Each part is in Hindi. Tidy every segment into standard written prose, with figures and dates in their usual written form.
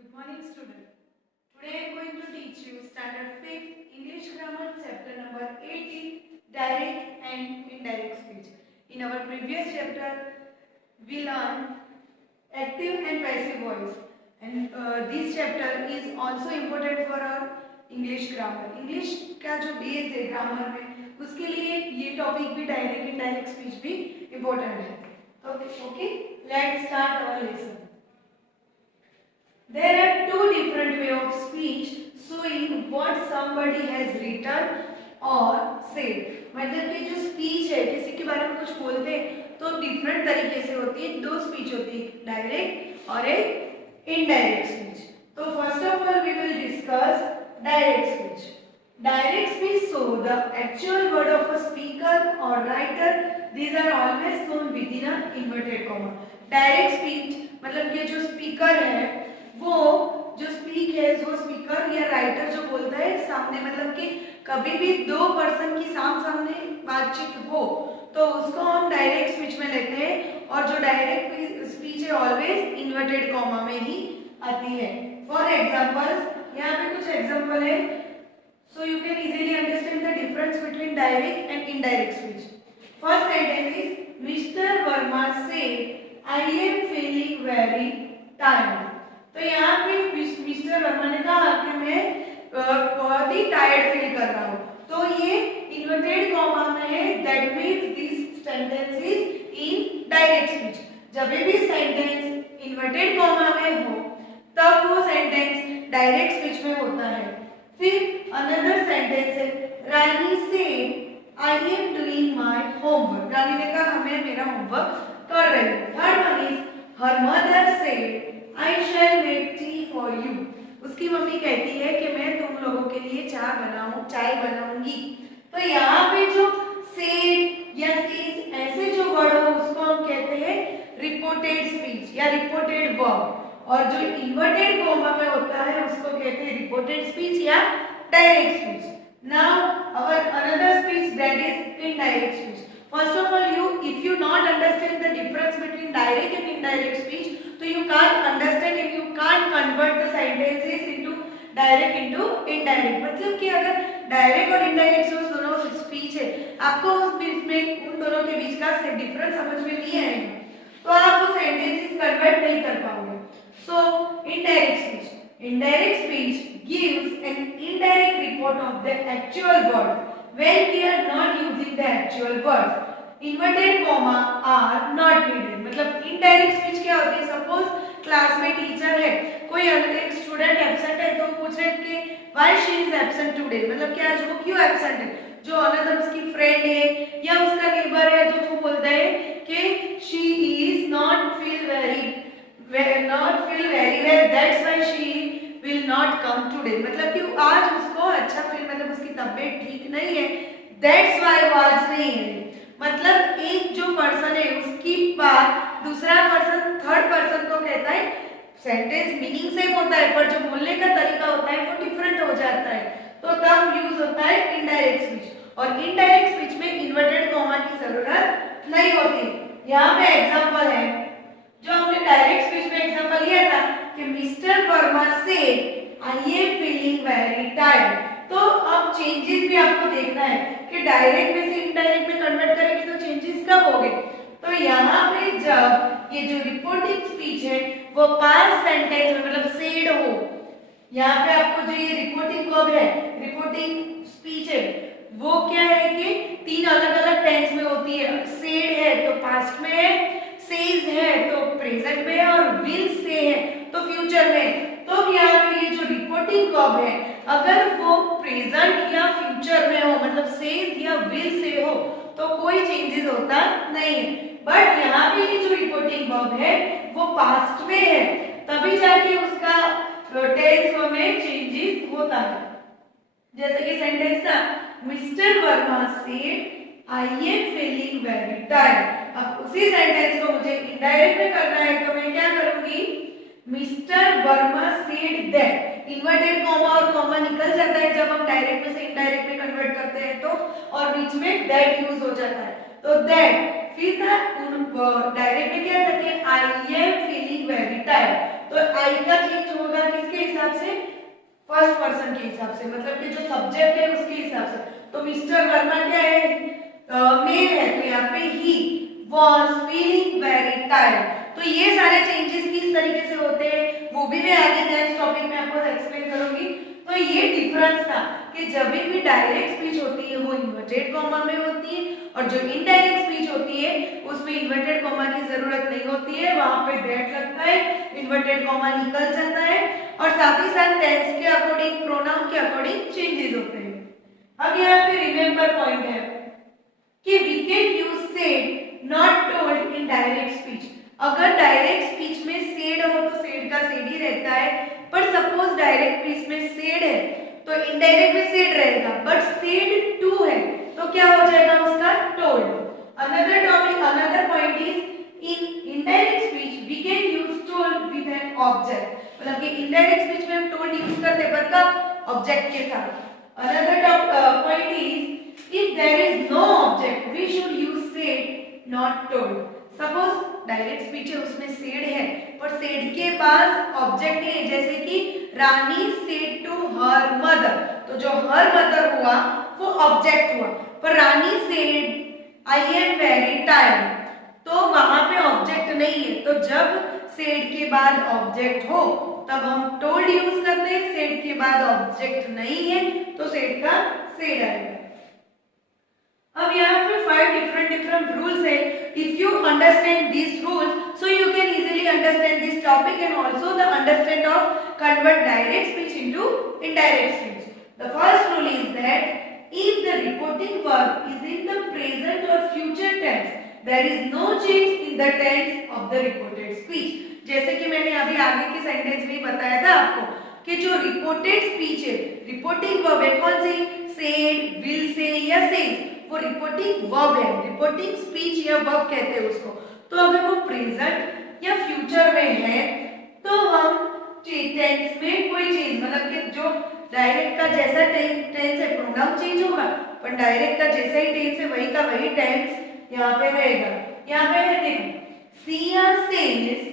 Good morning, student. Today I am going to teach you Standard 5th English Grammar Chapter number 18, Direct and Indirect Speech. In our previous chapter, we learned active and passive voice, and this chapter is also important for our English grammar. English का जो बेस है ग्रामर में, उसके लिए ये टॉपिक भी डायरेक्ट इनडायरेक्ट स्पीच भी इम्पोर्टेंट है. तो okay, let's start our lesson. There are two different way of speech showing what somebody has written or said. मतलब कि जो स्पीच है, किसी के बारे में कुछ बोलते हैं तो डिफरेंट तरीके से होती है. दो स्पीच होती है, एक डायरेक्ट और एक इनडायरेक्ट स्पीच. तो first of all we will discuss direct speech. Direct speech show the actual word of a speaker or writer. These are always shown within a inverted comma. Direct speech मतलब कि जो स्पीकर है वो जो स्पीक है, वो स्पीकर या राइटर जो बोलता है सामने, मतलब कि कभी भी दो पर्सन की सामने बातचीत हो तो उसको हम डायरेक्ट स्पीच में लेते हैं. और जो डायरेक्ट स्पीच है ऑलवेज इन्वर्टेड कॉमा में ही आती है. फॉर एग्जांपल्स, यहाँ पे कुछ एग्जांपल है, so you can easily understand the difference between direct and indirect speech. First sentence is Mr. Verma said, I am feeling very tired. तो यहाँ पे मिस्टर वर्मा ने कहा कि मैं बहुत ही टायर्ड फील कर रहा हूँ. तो ये इन्वर्टेड कॉमा में है. That means this sentence is in direct speech. जब भी सेंटेंस इन्वर्टेड कॉमा में हो तब वो सेंटेंस डायरेक्ट स्पीच में होता है. फिर अनदर सेंटेंस है Rani said I am doing my homework. Rani ने कहा मैं मेरा होमवर्क कर रही हूँ. Third one is her mother said I shall make tea for you. उसकी मम्मी कहती है कि मैं तुम लोगों के लिए चाय बनाऊंगी. तो यहाँ पे जो said या says ऐसे जो वर्ड हो उसको हम कहते हैं रिपोर्टेड स्पीच या रिपोर्टेड वर्ब. और जो इन्वर्टेड कॉमा में होता है उसको कहते हैं रिपोर्टेड स्पीच या direct speech. Now our another speech that is indirect speech. First of all, if you not understand the difference between direct and indirect speech, so you can't understand and you can't convert the sentences into direct into indirect. मतलब कि अगर direct और indirect जो दोनों स्पीच है आपको उस बीच में उन दोनों के बीच का डिफरेंस समझ में नहीं आएगा तो आप वो सेंटेंसेस कन्वर्ट नहीं कर पाओगे. So indirect speech. Indirect speech gives an indirect report of the actual word when we are not using the actual words. Inverted comma are not needed. मतलब इनडायरेक्ट स्पीच क्या होती है? सपोज क्लास में टीचर है, कोई एक स्टूडेंट एब्सेंट है तो पूछ रहे हैं कि why she is absent today. मतलब क्या आज वो क्यों एब्सेंट है. जो अनदर उसकी फ्रेंड है या उसका नेबर है जो वो बोलता है कि she is not feel very well that's why she will not come today. मतलब कि आज उसको अच्छा फील, मतलब उसकी तबीयत ठीक नहीं है, दैट्स व्हाई वो आज नहीं है. मतलब एक जो पर्सन है उसकी बात दूसरा पर्सन थर्ड पर्सन को कहता है. सेंटेंस मीनिंग सेम होता है पर जो बोलने का तरीका होता है वो डिफरेंट हो जाता है. तो तब यूज होता है इनडायरेक्ट स्पीच. और इनडायरेक्ट स्पीच में इन्वर्टेड कॉमा की जरूरत नहीं होती. यहाँ पे एग्जांपल है जो हमने डायरेक्ट स्पीच में एग्जांपल लिया था कि mister Verma said I am feeling very tired. तो अब चेंजेस भी आपको देखना है कि डायरेक्ट में से इनडायरेक्ट में कन्वर्ट करेंगे तो चेंजेस कब होंगे. तो यहाँ पे जब ये जो रिपोर्टिंग स्पीच है वो पास्ट सेंटेंस में मतलब सेड हो, यहाँ पे आपको जो ये रिपोर्टिंग वर्ब है, रिपोर्टिंग स्पीच है, वो क्या है कि तीन अलग अलग टेंस में होती है. सेड है तो पास्ट में है, सेज है तो प्रेजेंट में है और विल से है तो फ्यूचर में. तो यहाँ पे ये जो रिपोर्टिंग वर्ब है अगर वो प्रेजेंट या फ्यूचर में हो, मतलब सेज या विल से हो तो कोई चेंजेस होता नहीं है. बट यहाँ पे ये जो रिपोर्टिंग वर्ब है वो पास्ट में है तभी जाके उसका टेंस में चेंजेस होता है. जैसे कि सेंटेंस था mister Verma said I am feeling very tired. अब उसी सेंटेंस को मुझे इनडायरेक्ट में करना है तो मैं क्या करूंगी, mister Verma said that. Inverted comma और कॉमा निकल जाता है जब हम डायरेक्ट में से इनडायरेक्ट में कन्वर्ट करते हैं तो, और बीच में दैट यूज हो जाता है. तो दैट फिर था डायरेक्ट में क्या था कि I am feeling very tired. तो आई का चेंज होगा किसके हिसाब से, फर्स्ट पर्सन के हिसाब से, मतलब कि जो सब्जेक्ट है उसके हिसाब से। तो मिस्टर वर्मा क्या है, मेल है, तो यहाँ पे ही was feeling very tired। तो ये सारे चेंजेस किस तरीके से होते हैं वो भी मैं आगे नेक्स्ट टॉपिक में आपको एक्सप्लेन करूंगी। तो ये डिफरेंस था कि जब भी डायरेक्ट स्पीच होती है वो इन्वर्टेड कॉमा में होती है, और जो इनडायरेक्ट स्पीच होती है उसमें इन्वर्टेड कॉमा की जरूरत नहीं होती है, वहां पे दैट लगता है, इन्वर्टेड कॉमा निकल जाता है, और साथ ही साथ टेंस के अकॉर्डिंग, प्रोनाउन के अकॉर्डिंग चेंजेस होते हैं। अब यहाँ पे रिमेंबर पॉइंट है कि we can use said not told in direct speech. अगर डायरेक्ट स्पीच में सेड हो तो सेड का सेड ही रहता है, पर सपोज डायरेक्ट स्पीच में सेड है तो इनडायरेक्ट में सेड रहेगा, बट सेड टू है तो क्या हो जाएगा उसका, told. Another topic, another point is in indirect speech we can use told with an object, मतलब कि इनडायरेक्ट स्पीच में हम टोल्ड यूज करते हैं पर कब, ऑब्जेक्ट के साथ। Another point is if there is no object we should use said not told. Suppose direct speech है उसमें सेड है पर सेड के पास ऑब्जेक्ट है, जैसे कि Rani said to her mother, तो जो हर मदर हुआ वो ऑब्जेक्ट हुआ, पर Rani said I am very tired, तो वहां पे ऑब्जेक्ट नहीं है। तो जब सेड के बाद ऑब्जेक्ट हो तब हम टोल्ड यूज करते हैं, सेड के बाद ऑब्जेक्ट नहीं है तो सेड का सेड आएगा। अब यहाँ पे 5 different rules है। If you understand these rules, so you can easily understand this topic and also the understand of convert direct speech into indirect speech. The first rule is that if the reporting verb is in the present or future tense, there is no change in the tense of the reported speech. जैसे कि मैंने अभी आगे के सेंटेंस में बताया था आपको कि जो रिपोर्टेड स्पीच है, रिपोर्टिंग वर्ब है कौन सी, सेड, विल से या सेज, वो रिपोर्टिंग वर्ब है, रिपोर्टिंग स्पीच या वर्ब कहते हैं उसको। तो अगर वो प्रेजेंट या फ्यूचर में है तो हम टेंस में कोई चेंज, मतलब कि जो डायरेक्ट का जैसा टेंस है प्रोनाउन चेंज होगा, पर डायरेक्ट का जैसा ही टेंस है वही का वही टेंस यहाँ पे रहेगा। यहाँ पे है देखो, Siya says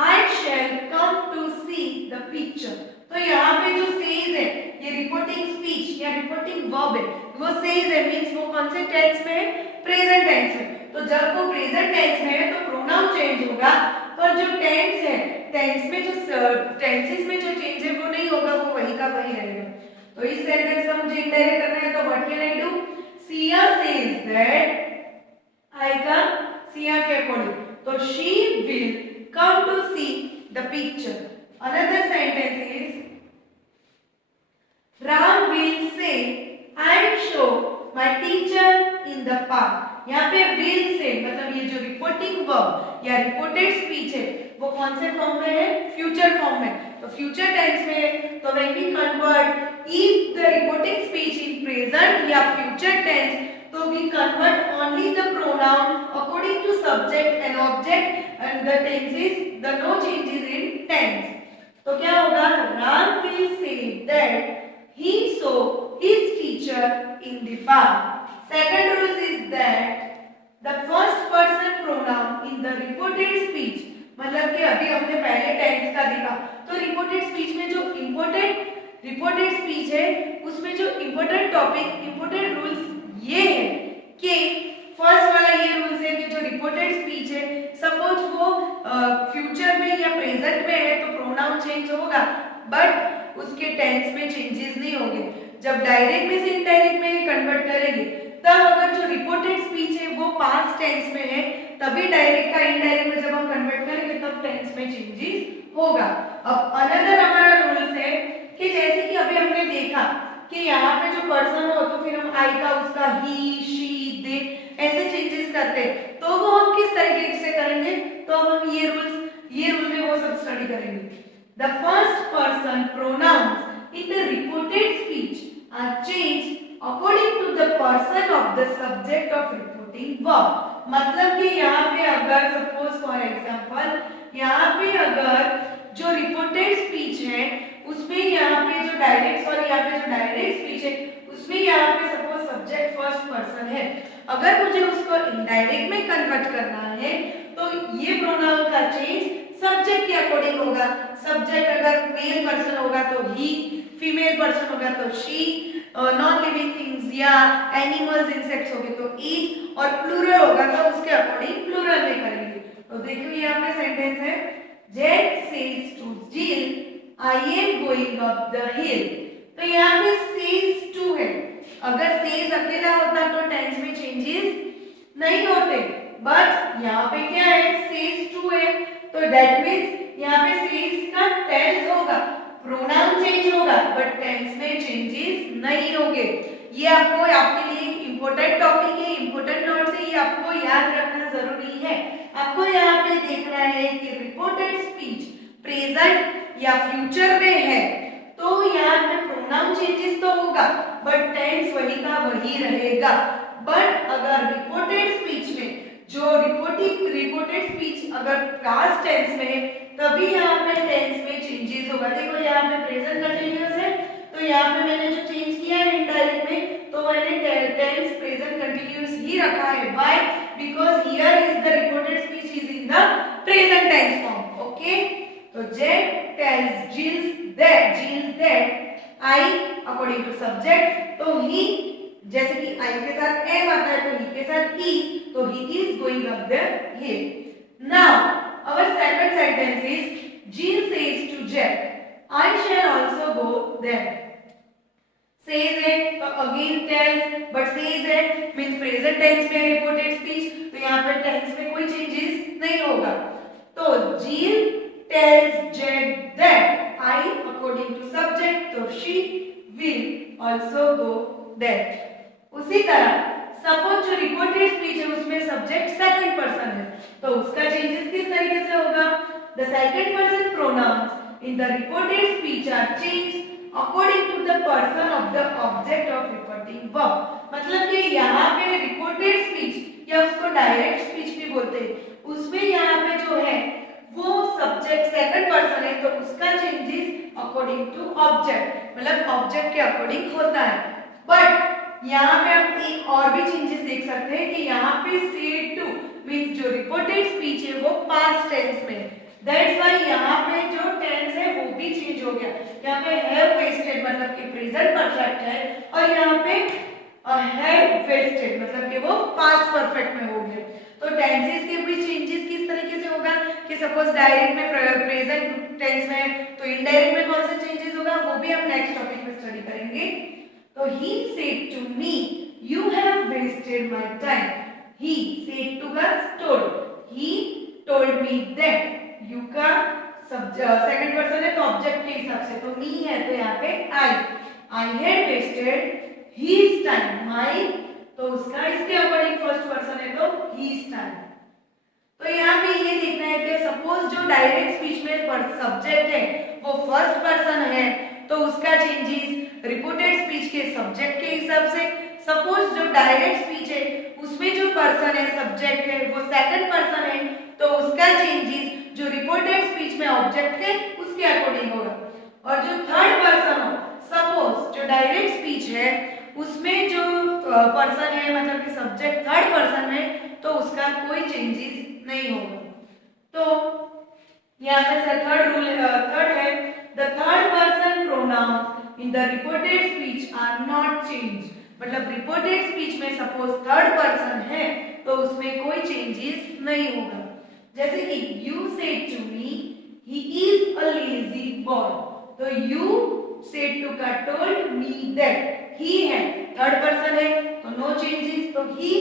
I shall come to see the picture, तो यहाँ पे जो सेज है ये रिपोर्टिंग स्पीच या रिपोर्टिंग वर्ब है, वो सेज है मींस वो कौन से टेंस में है, प्रेजेंट टेंस में। तो जब वो प्रेजेंट टेंस में है तो प्रोनाउन चेंज होगा, पर जो टेंस है टेंस में जो टेंसेस में जो चेंज है वो नहीं होगा, वो वही का वही रहेगा। तो इस सेंटेंस का मुझे इंडायरेक्ट करना है तो what can I do, Siya says that I का सिया के अकॉर्डिंग, तो she will come to see the picture. Another sentence is Ram will say and show my teacher in the park. यहाँ पे will say मतलब ये जो रिपोर्टिंग वर्ब या रिपोर्टेड स्पीच है वो कौन से फॉर्म में है, फ्यूचर फॉर्म में। तो फ्यूचर टेंस में है तो when we convert if the reporting speech in present या फ्यूचर टेंस तो we convert only the pronoun according to subject and object and the tenses, the no changes in tense. तो क्या होगा, Ram will say that he saw his teacher in the park. Second rule is that the first person pronoun in the reported speech, मतलब कि अभी हमने पहले टेंस का देखा, तो रिपोर्टेड स्पीच में जो इम्पोर्टेंट रिपोर्टेड स्पीच है उसमें जो इम्पोर्टेंट टॉपिक, इम्पोर्टेंट रूल्स ये है कि फर्स्ट वाला ये रूल्स है कि जो रिपोर्टेड स्पीच है सपोज वो फ्यूचर में या प्रेजेंट में है तो प्रोनाउन चेंज होगा, बट उसके टेंस में चेंजेस नहीं होंगे। जब डायरेक्ट में से इनडायरेक्ट में कन्वर्ट करेंगे तब अगर जो रिपोर्टेड स्पीच है वो पास्ट टेंस में है तभी डायरेक्ट का इनडायरेक्ट में जब हम कन्वर्ट करेंगे तब टेंस में चेंजेस होगा। अब अनदर हमारा रूल्स है कि जैसे कि अभी हमने देखा कि यहाँ पे जो पर्सन हो तो फिर हम आई का उसका ही, शी, दे ऐसे चेंजेस करते हैं, तो वो हम किस तरीके से करेंगे, तो हम ये रूल में वो सब स्टडी करेंगे। The first person pronouns in the reported speech are changed according to the person of the subject of reporting verb. मतलब कि यहाँ पे अगर सपोज फॉर एग्जांपल यहाँ पे अगर जो रिपोर्टेड स्पीच है उसमें यहाँ पे जो डायरेक्ट स्पीच है उसमें यहाँ पे सपोज सब्जेक्ट फर्स्ट पर्सन है, अगर मुझे उसको इनडायरेक्ट में कन्वर्ट करना है तो ये प्रोनाउन का चेंज सब्जेक्ट सब्जेक्ट के अकॉर्डिंग होगा। सब्जेक्ट अगर मेल पर्सन होगा तो ही, फीमेल पर्सन होगा तो शी, नॉन लिविंग थिंग्स या एनिमल्स इंसेक्ट्स होंगे तो ईच, और प्लूरल होगा तो उसके अकॉर्डिंग प्लूरल में करेंगे। तो देखो यहाँ पे सेंटेंस है, जेड सेज टू जिल आई एम गोइंग अप द हिल। तो यहाँ पे सेज टू है, अगर सेज अकेला होता तो टेंस में चेंजेस नहीं होते, बट यहाँ पे क्या है, सेज टू है, तो दैट मीन्स यहाँ पे सेज का टेंस होगा, प्रोनाउन चेंज होगा, बट टेंस में चेंजेस नहीं होंगे। ये आपको, आपके लिए एक इम्पोर्टेंट टॉपिक है, इम्पोर्टेंट नोट्स है, ये आपको याद रखना जरूरी है। आपको यहाँ पे देखना है कि रिपोर्टेड स्पीच प्रेजेंट या फ्यूचर में है तो यहाँ पे प्रोनाउन चेंजेस तो होगा, बट टेंस वही का वही रहेगा। बट अगर रिपोर्टेड स्पीच में जो रिपोर्टेड स्पीच अगर पास्ट टेंस में है तभी यहाँ पे टेंस में चेंजेस होगा। देखो यहाँ पे प्रेजेंट कंटिन्यूअस है, तो यहाँ पे मैंने जो चेंज किया है इनडायरेक्ट में, तो मैंने टेंस प्रेजेंट कंटिन्यूअस ही रखा है। Why? Because here is the reported speech is in the present tense form. Okay, तो Zed tells Jill that I according to subject, तो ही, जैसे कि आई के साथ एम आता है तो ही के साथ ई, तो he is going up the hill. Now our second sentence is Jill says to Jack, I shall also go there. Says है तो again tells, but says है means present tense में reported speech, तो यहाँ पे tense में कोई changes नहीं होगा। तो Jill tells Jack that I according to subject, तो she will also go there। उसी तरह सपोज जो रिपोर्टेड स्पीच है उसमें सब्जेक्ट सेकंड पर्सन है तो उसका चेंजेस किस तरीके से होगा, the second person pronouns in the reported speech are change according to the person of the object of reporting verb. मतलब कि यहाँ पे रिपोर्टेड स्पीच या उसको डायरेक्ट स्पीच भी बोलते हैं, उसमें यहाँ पे जो है वो सब्जेक्ट सेकंड पर्सन है तो उसका चेंजेस अकॉर्डिंग टू ऑब्जेक्ट, मतलब ऑब्जेक्ट के अकॉर्डिंग होता है। बट यहाँ पे हम एक और भी चेंजेस देख सकते हैं कि यहाँ पे said to मींस जो रिपोर्टेड स्पीच है वो पास्ट टेंस में, दैट्स व्हाई यहाँ पे जो टेंस है वो भी चेंज हो गया। यहाँ पे हैव वेस्टेड मतलब कि प्रेजेंट परफेक्ट है और यहाँ पे हैव वेस्टेड मतलब कि वो पास्ट परफेक्ट में हो गया। तो टेंसेस के भी चेंजेस किस तरीके से होगा कि सपोज डायरेक्ट में प्रेजेंट टेंस में, तो इनडायरेक्ट में कौन से चेंजेस होगा वो भी हम नेक्स्ट टॉपिक में स्टडी करेंगे। तो he said to me, you have wasted my time. He said to us told. He told me that you का सेकंड पर्सन है तो ऑब्जेक्ट के हिसाब से, तो me है तो यहाँ पे I had wasted his time. My तो उसका इसके अकॉर्डिंग फर्स्ट पर्सन है तो his time। तो यहाँ पे ये देखना है कि सपोज जो डायरेक्ट स्पीच में सब्जेक्ट है वो फर्स्ट पर्सन है तो उसका चेंजेस रिपोर्टेड स्पीच के सब्जेक्ट के हिसाब से। सपोज जो डायरेक्ट स्पीच है उसमें जो पर्सन है सब्जेक्ट है वो सेकंड पर्सन है तो उसका चेंजेस जो रिपोर्टेड स्पीच में ऑब्जेक्ट है उसके अकॉर्डिंग होगा। और जो थर्ड पर्सन हो, सपोज जो डायरेक्ट स्पीच है उसमें जो पर्सन है मतलब कि सब्जेक्ट थर्ड पर्सन है तो उसका कोई चेंजेस नहीं होगा। तो यहाँ पे थर्ड रूल थर्ड है, the third person pronouns in the reported speech are not change. मतलब रिपोर्टेड स्पीच में सपोज थर्ड पर्सन है तो उसमें कोई चेंजेस नहीं होगा। जैसे कि you said to me he is a lazy boy, तो यू सेड टू का टोल्ड मी दैट ही है थर्ड पर्सन है तो नो चेंजेस तो ही,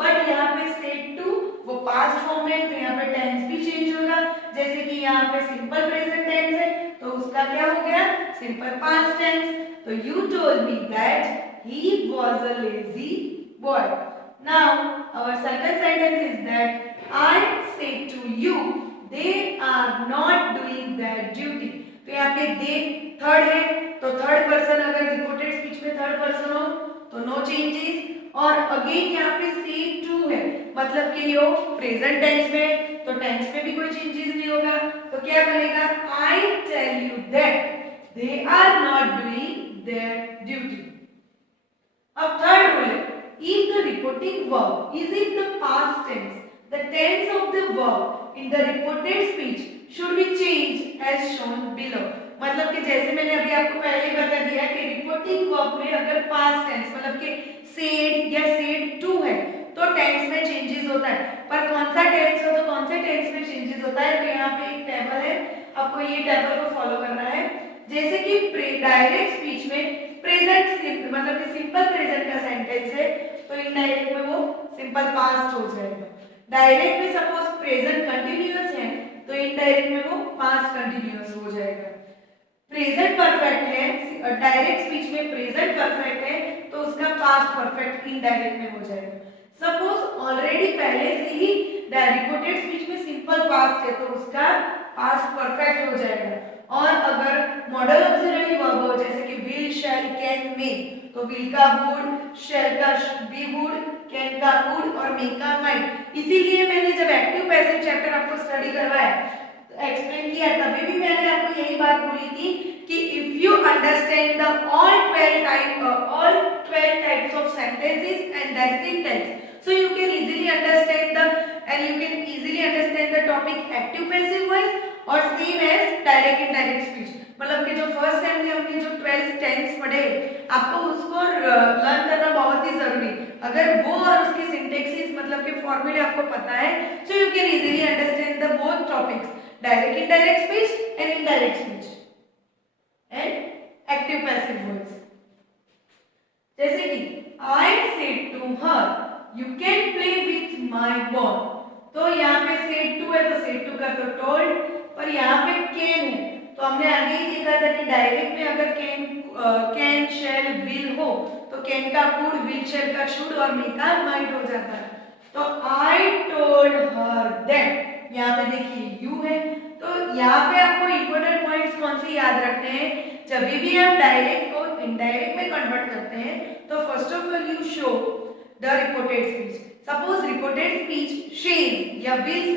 बट यहाँ पे सेड टू वो पास्ट फॉर्म है तो यहाँ पे टेंस भी चेंज होगा। जैसे कि यहाँ पे सिंपल प्रेजेंट टेंस है तो उसका क्या हो गया, सिंपल पास्ट टेंस। तो you told me that he was a lazy boy. Now our second sentence is that I said to you they are not doing their duty. तो यहाँ पे they थर्ड है तो थर्ड पर्सन अगर रिपोर्टेड स्पीच में थर्ड पर्सन हो तो नो चेंजेस। और अगेन यहाँ पे said to है मतलब कि यो प्रेजेंट टेंस में तो टेंस में भी कोई चेंजेस नहीं होगा तो क्या बनेगा, I tell you that they are not doing their duty. अब थर्ड रूल है, if the reporting verb is in the past tense, the tense of the verb in the reported speech should be changed as shown below। मतलब कि जैसे मैंने अभी आपको पहले बता दिया कि रिपोर्टिंग वर्ब में अगर पास्ट टेंस मतलब कि सेड या सेड टू है तो टेंस में चेंजेस होता है, पर कौन सा टेंस हो तो कौन से टेंस में चेंजेस होता है। तो यहाँ पे एक टेबल है, आपको ये टेबल को फॉलो करना है। जैसे कि डायरेक्ट स्पीच में प्रेजेंट मतलब कि सिंपल प्रेजेंट का सेंटेंस है तो इनडायरेक्ट में वो सिंपल पास्ट हो जाएगा। डायरेक्ट में सपोज प्रेजेंट कंटिन्यूअस है तो इनडायरेक्ट में वो पास्ट कंटिन्यूअस हो जाएगा। प्रेजेंट परफेक्ट है, डायरेक्ट स्पीच में प्रेजेंट परफेक्ट है तो उसका पास्ट परफेक्ट इनडायरेक्ट में हो जाएगा। सपोज ऑलरेडी पहले से ही रिपोर्टेड स्पीच में सिंपल पास्ट है तो उसका पास्ट परफेक्ट हो जाएगा। और अगर मॉडल ऑक्सिलरी वर्ब हो जैसे कि विल, शैल, कैन, मे, तो विल का वुड, शैल का बी वुड, कैन का वुड और मे का माइट। इसीलिए मैंने जब एक्टिव पैसिव चैप्टर आपको स्टडी करवाया एक्सप्लेन किया तभी भी मैंने आपको यही बात बोली थी कि if you understand the all 12 types of sentences and their syntax, so you can easily understand the topic active passive voice और same as direct indirect speech। मतलब कि जो फर्स्ट सेम में हमने जो 12 टेंस पढ़े आपको उसको लर्न करना बहुत ही जरूरी। अगर वो और उसकी सिंटैक्सिस मतलब कि फॉर्मूले आपको पता है so you can easily understand the both topics direct indirect speech and indirect speech and active passive voice। जैसे कि I said to her you can play with my ball, तो यहाँ पे said to है तो said to का तो told, पर यहाँ पे can है तो हमने आगे ही देखा था कि डायरेक्ट में अगर can, shall, will हो तो can का could, will, shall का should और may का might हो जाता है। तो I told her that, यहाँ पे देखिए you है तो यहाँ पे आपको इम्पोर्टेंट पॉइंट्स कौन से याद रखने हैं। जब भी हम डायरेक्ट को इनडायरेक्ट में कन्वर्ट करते हैं तो first of all you show the reported speech. Suppose reported speech shall या विल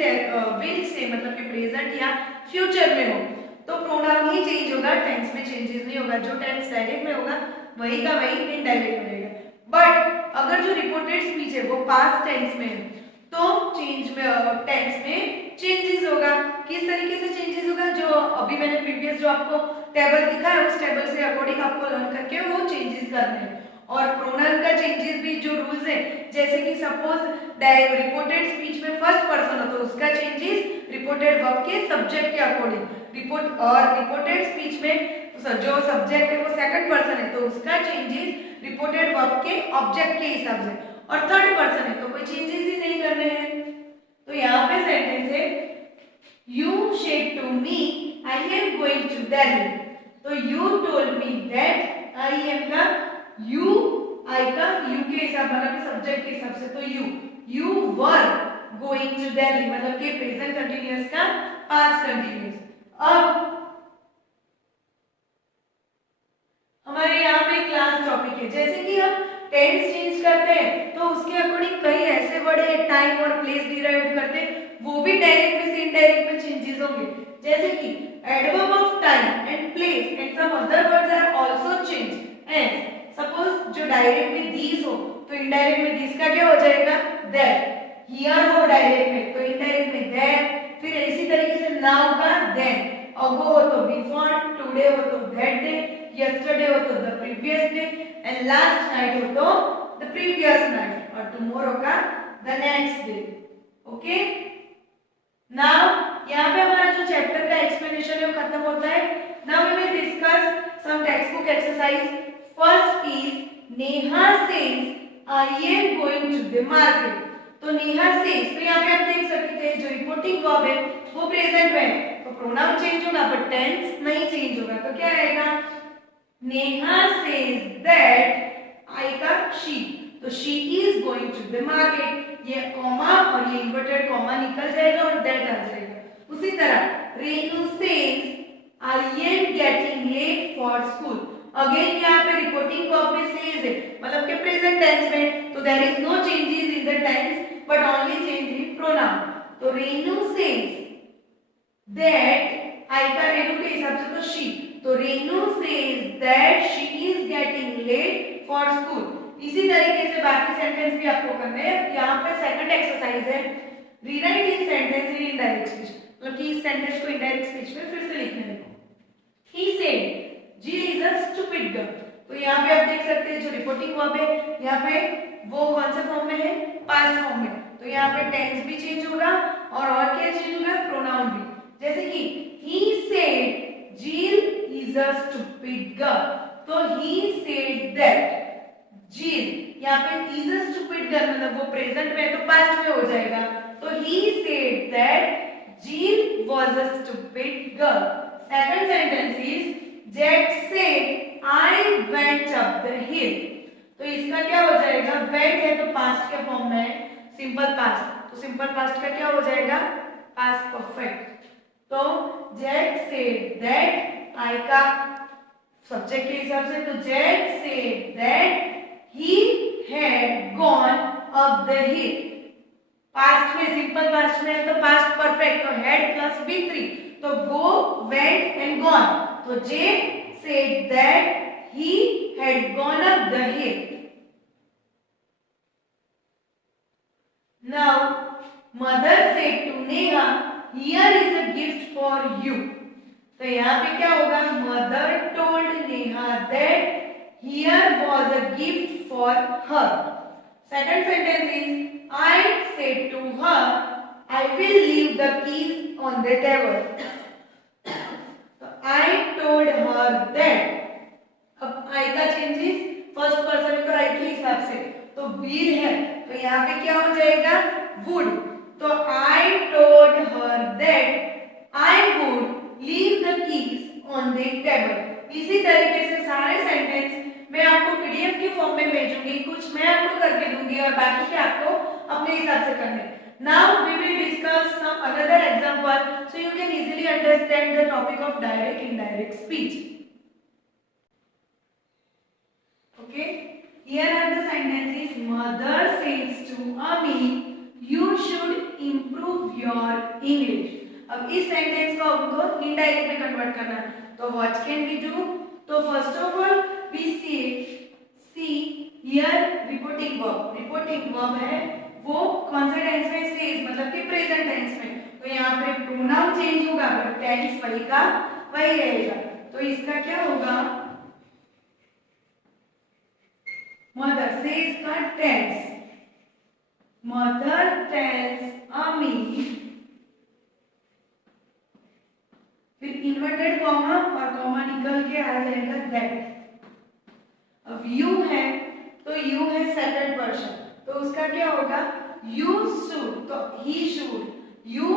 से मतलब कि प्रेजेंट या फ्यूचर में हो तो प्रोनाउन ही चेंज होगा, टेंस में चेंजेस नहीं होगा। जो टेंस डायरेक्ट में होगा वही का वही इनडायरेक्ट में रहेगा। बट अगर जो रिपोर्टेड स्पीच है वो पास्ट टेंस में है तो टेंस में चेंजेस होगा। किस तरीके से चेंजेस होगा, जो अभी मैंने प्रीवियस जो आपको टेबल दिखा है उस टेबल से अकॉर्डिंग आपको लर्न करके वो चेंजेस करने हैं। और प्रोनाउन का चेंजेस भी जो रूल्स है जैसे कि सपोज रिपोर्टेड स्पीच में फर्स्ट पर्सन हो तो उसका चेंजेस रिपोर्टेड वर्ब के सब्जेक्ट के अकॉर्डिंग, रिपोर्टेड स्पीच में जो सब्जेक्ट है वो सेकंड पर्सन है तो उसका चेंजेस रिपोर्टेड वर्ब के ऑब्जेक्ट के हिसाब से, और थर्ड पर्सन है तो कोई चेंजेस ही नहीं करने हैं। तो यहाँ पे सेंटेंस है You said to me I am going to Delhi, तो you told me that I am का you, I का you के हिसाब मतलब कि सब्जेक्ट के हिसाब से तो you were going to Delhi मतलब कि प्रेजेंट कंटिन्यूअस का पास्ट कंटिन्यूअस। अब हमारे यहाँ पे क्लास टॉपिक है जैसे कि हम टेंस चेंज करते हैं तो उसके अकॉर्डिंग कई ऐसे वर्ड है टाइम और प्लेस डिराइव करते हैं वो भी डायरेक्ट में से इनडायरेक्ट में चेंजेस होंगे। जैसे कि adverb of time and place and some other words are also change as suppose जो डायरेक्ट में दिस हो तो इनडायरेक्ट में दिस का क्या हो जाएगा दैट, हियर हो डायरेक्ट में तो इनडायरेक्ट में दैट, फिर इसी तरीके से नाउ का देन, अगो हो तो बिफोर, टुडे हो तो दैट डे, yesterday हो तो the previous day and last night हो तो the previous night और tomorrow का the next day। Okay, now यहाँ पे हमारा जो चैप्टर का एक्सप्लेनेशन है वो खत्म होता है। Now we will discuss some text book exercise. First is Neha says I am going to the market, तो नेहा सेज तो यहाँ पे आप देख सकते हैं जो रिपोर्टिंग वर्ब है वो प्रेजेंट में तो प्रोनाउन चेंज होगा बट टेंस नहीं चेंज होगा। तो क्या रहेगा नेहा सेज दैट आई का शी, तो she is going to the market, ये कॉमा और ये इन्वर्टेड कॉमा निकल जाएगा और दैट आ जाएगा। उसी तरह Renu says I am getting late for school, again यहाँ पे रिपोर्टिंग वर्ब में सेज है मतलब कि प्रेजेंट टेंस में तो there is no changes in the tense but only change in pronoun. तो रेनू सेज दैट आई का रेनू के हिसाब से तो शी, तो Renu says that she is getting late for school. इसी तरीके से बाकी सेंटेंस भी आपको करने हैं। यहाँ पे सेकंड एक्सरसाइज है rewrite this sentence in indirect speech, मतलब कि इस सेंटेंस को इनडायरेक्ट स्पीच में फिर से लिखना है। He said Jill is a stupid girl। तो यहाँ पे आप देख सकते हैं जो रिपोर्टिंग वर्ब है यहाँ पे वो कौन से फॉर्म में है, पास्ट फॉर्म में। तो यहाँ पे टेंस भी चेंज होगा और क्या चेंज होगा, प्रोनाउन भी। जैसे कि he said Jill is a stupid girl, तो he said that Jill, यहाँ पे is a stupid girl मतलब वो प्रेजेंट में तो पास्ट में हो जाएगा, तो he said that Jill was a stupid girl। Second sentence is Jack said I went up the hill। तो इसका क्या हो जाएगा, went है तो पास्ट के फॉर्म में है, सिंपल पास्ट, तो सिंपल पास्ट का क्या हो जाएगा, पास्ट परफेक्ट। तो Jack said that I का सब्जेक्ट के हिसाब से, तो Jack said that he had gone up the hill। Past में सिंपल पास्ट में है तो पास्ट परफेक्ट, तो had प्लस V3, तो go, went and gone, तो Jack said that he had gone up the hill। Now mother said to Neha here is a gift for you। तो यहाँ पे क्या होगा, mother told Neha that here was a gift for her। Second sentence is I said to her I will leave the keys on the table। तो I told her that, अब I का चेंजेस फर्स्ट पर्सन है तो I के हिसाब से, तो will है तो यहाँ पे क्या हो जाएगा, would। तो I told her that I would leave the keys on the table। इसी तरीके से सारे सेंटेंस मैं आपको पीडीएफ के फॉर्म में भेजूंगी, कुछ मैं आपको करके दूंगी और बाकी के आपको अपने हिसाब से करने। Now we will discuss some another example so you can easily understand the topic of direct indirect speech। Okay, here are the sentences। Mother says to Ami you should improve your English। अब इस सेंटेंस को हमको इनडायरेक्ट में कन्वर्ट करना है, तो what can we do? तो first of all we see here reporting verb। reporting verb है वो कौन से टेंस में, सेज मतलब कि प्रेजेंट टेंस में, तो यहाँ पे प्रोनाउन चेंज होगा बट टेंस वही का वही रहेगा। तो इसका क्या होगा, मदर सेज का टेंस, मदर टेल्स अमी, फिर इन्वर्टेड कॉमा और कॉमा निकल के आ जाएगा दैट। अब यू है तो यू है सेकंड पर्सन, तो उसका क्या होगा, यू शुड, तो ही शुड, यू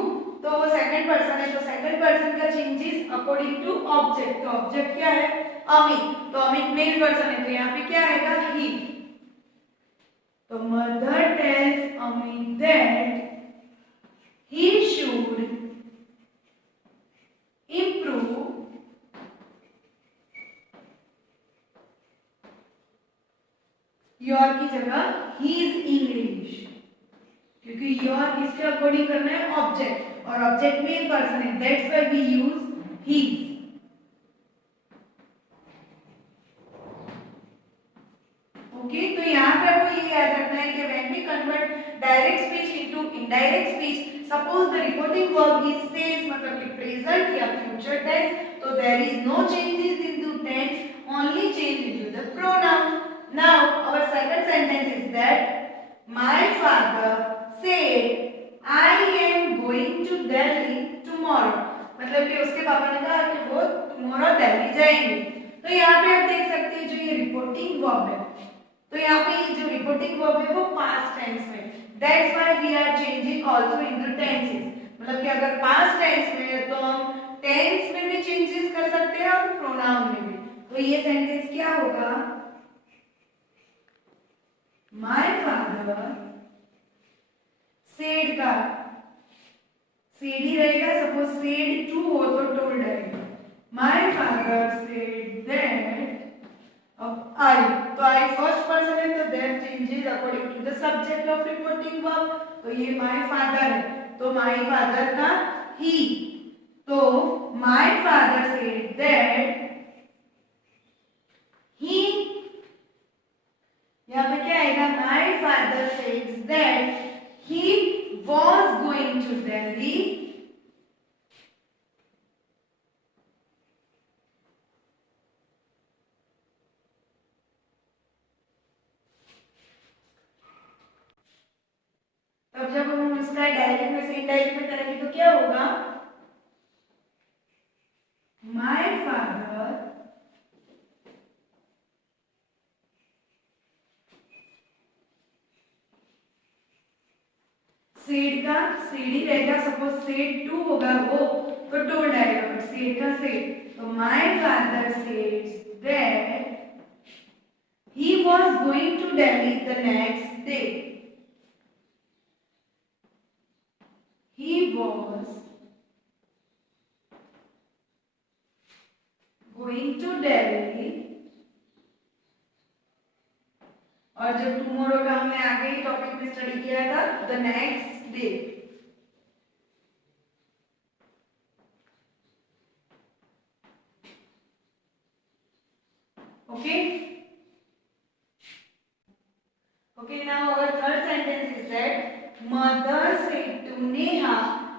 तो वो सेकंड पर्सन है तो सेकंड पर्सन का चेंजेस अकॉर्डिंग टू ऑब्जेक्ट। तो ऑब्जेक्ट क्या है, अमित, तो अमित मेल पर्सन है तो यहाँ पे क्या आएगा, ही। तो mother tells Amit that he should improve your की जगह हीज इंग्लिश, क्योंकि योर किसके अकॉर्डिंग करना है, ऑब्जेक्ट, और ऑब्जेक्ट मेन पर्सन है, that's why we use his. Okay, तो यहाँ पे आपको ये याद रखना है कि when we convert direct speech into indirect speech, suppose the reporting verb is says मतलब कि प्रेजेंट या फ्यूचर टेंस, तो there is no changes into tense, only change into the pronoun. Now our second sentence is that my father said I am going to Delhi tomorrow। मतलब कि उसके पापा ने कहा कि वो tomorrow दिल्ली जाएंगे। तो यहाँ पे आप देख सकते हैं जो ये रिपोर्टिंग वर्ब है, तो यहाँ पे ये जो रिपोर्टिंग वर्ब है वो पास्ट टेंस में, that's why we are changing also into tenses। मतलब कि अगर पास्ट टेंस में है तो हम टेंस में भी चेंजेस कर सकते हैं और प्रोनाउन में भी। तो ये सेंटेंस क्या होगा, My father said का said ही रहेगा, सपोज said to हो तो told रहेगा। My father said that, अब I, तो I फर्स्ट पर्सन है तो that changes according to the subject of reporting verb। तो ये my father है तो my father का he, तो my father said that he, यहाँ पे क्या आएगा, my father says that he was going to Delhi. तब जब हम इसका डायरेक्ट में से इनडायरेक्ट में करेंगे तो क्या होगा? My father सेड का सेड ही रहेगा, सपोज सेड टू होगा वो तो टोल्ड आएगा, बट सेड का सेड, तो my father said that he was going to Delhi the next day. He was going to Delhi. और जब टुमारो का हमने आगे ही टॉपिक में स्टडी किया था, the next day. Okay. Okay, now our third sentence is that mother said to Neha,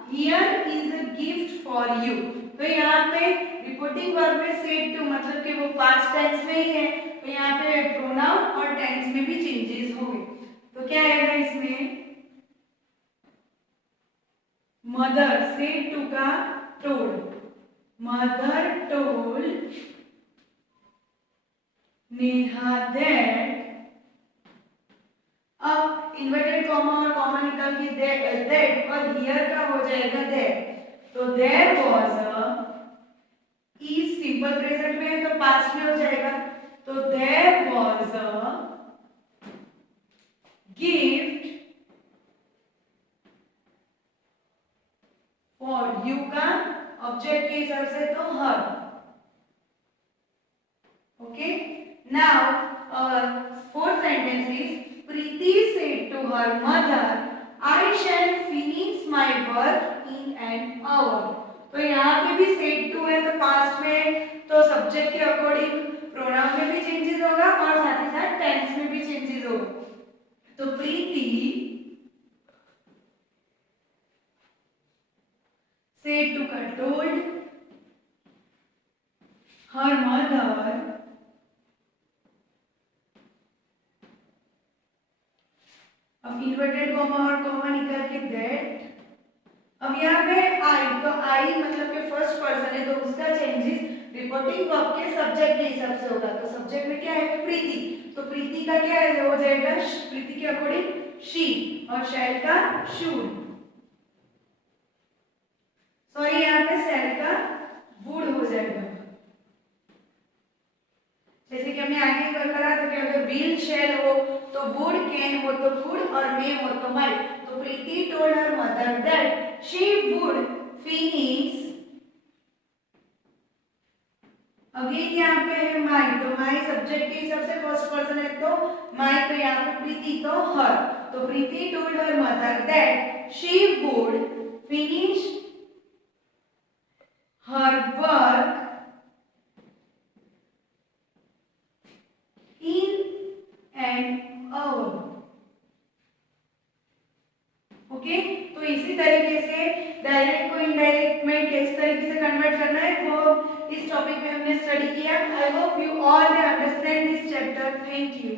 here is a gift for you. तो यहाँ पे रिपोर्टिंग वर्ब में said to मतलब कि वो पास्ट टेंस में ही है, तो यहाँ पे प्रोनाउन और टेंस में भी चेंजेस हो गए. तो क्या आएगा इसमें? मदर सेड टू का told, mother told Neha that. अब इन्वर्टेड कॉमा और कॉमा निकाल के दैट और हियर का हो जाएगा दैट. तो there was a, is simple present में है तो पास्ट में हो जाएगा. तो there was a gift for you का ऑब्जेक्ट के हिसाब से तो her. Okay, now fourth sentence is Preeti said to her mother, I shall finish my work in an hour. तो यहाँ पे भी said to है तो पास्ट में, तो सब्जेक्ट के अकॉर्डिंग प्रोनाउन में भी चेंजेस होगा और साथ ही साथ टेंस में भी चेंजेस होगा. तो प्रीति said to her told her mother. अब इन्वर्टेड कॉमा और कॉमा निकाल के दैट. अब यहाँ पे आई, तो आई मतलब के फर्स्ट पर्सन है तो उसका चेंजेस रिपोर्टिंग वर्ब के सब्जेक्ट के हिसाब से होगा. तो सब्जेक्ट में क्या है? प्रीति. तो प्रीति का क्या है हो जाएगा? प्रीति के अकॉर्डिंग शी और शैल का शुड. सॉरी, यहाँ पे शैल का वुड हो जाएगा. जैसे कि हमने आगे करा तो कि अगर विल शैल हो तो वुड, कैन हो तो कुड और मे हो तो माइट. तो Preeti told her mother that she would finish. Again यहाँ पे है माई, तो माई सब्जेक्ट के हिसाब से फर्स्ट पर्सन है तो माई, तो यहाँ पे प्रीति तो हर. तो Preeti told her mother that she would finish her work in an hour. Okay, तो इसी तरीके से डायरेक्ट को इनडायरेक्ट में किस तरीके से कन्वर्ट करना है वो इस टॉपिक में हमने स्टडी किया. I hope you all understand this chapter. Thank you.